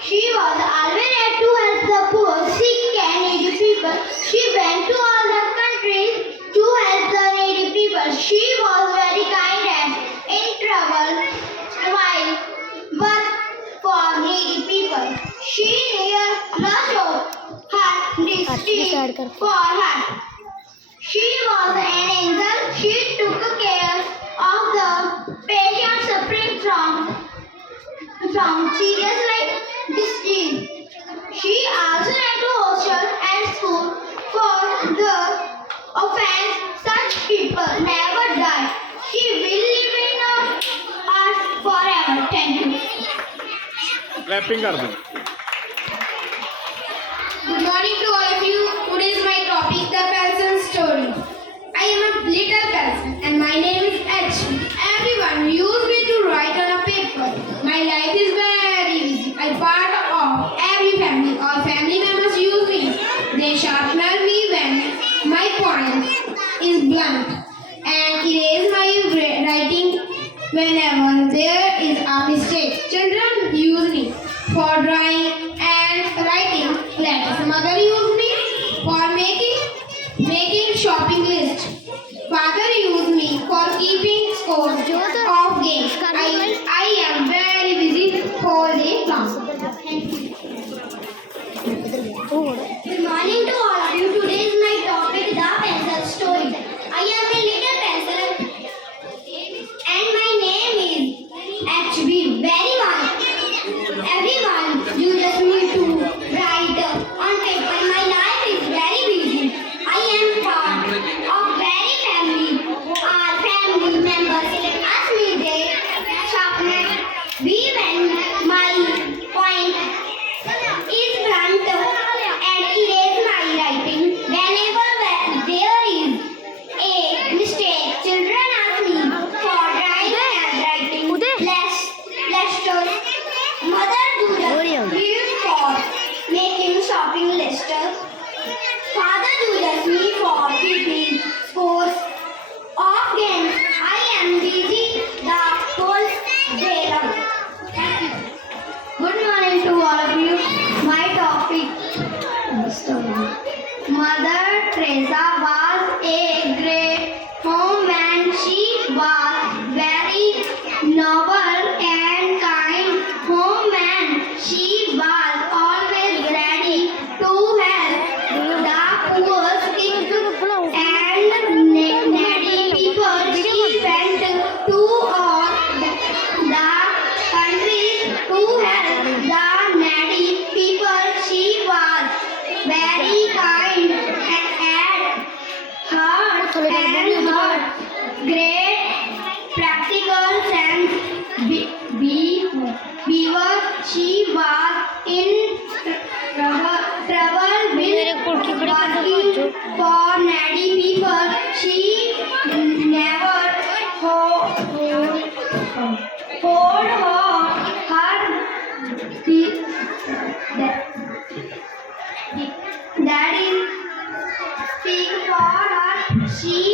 She was always ready to help the poor, sick and needy people. She went to all the countries to help the needy people. She was very kind and in trouble while but for needy people. She near Lasho her district for her. She was an angel. She took care of the patient suffering from from serious. She also ran to hostel and school for the offense. Such people never die. She will live in us forever. Thank you. Clapping कर whenever there is a mistake. Children use me for drawing and writing letters. Mother use me for making making shopping list. Father use me for keeping score of games. I, I am very busy whole day long. Good morning to all of you. Today Mother Teresa was a great woman. She was very noble and kind woman. She was always ready to help the poor, sick, and ne- needy people. She went to all the countries to help the great practical sense. Be, be, beaver, she was in trouble, trouble with working for needy people. She never hold, hold her, her that is speak for her. She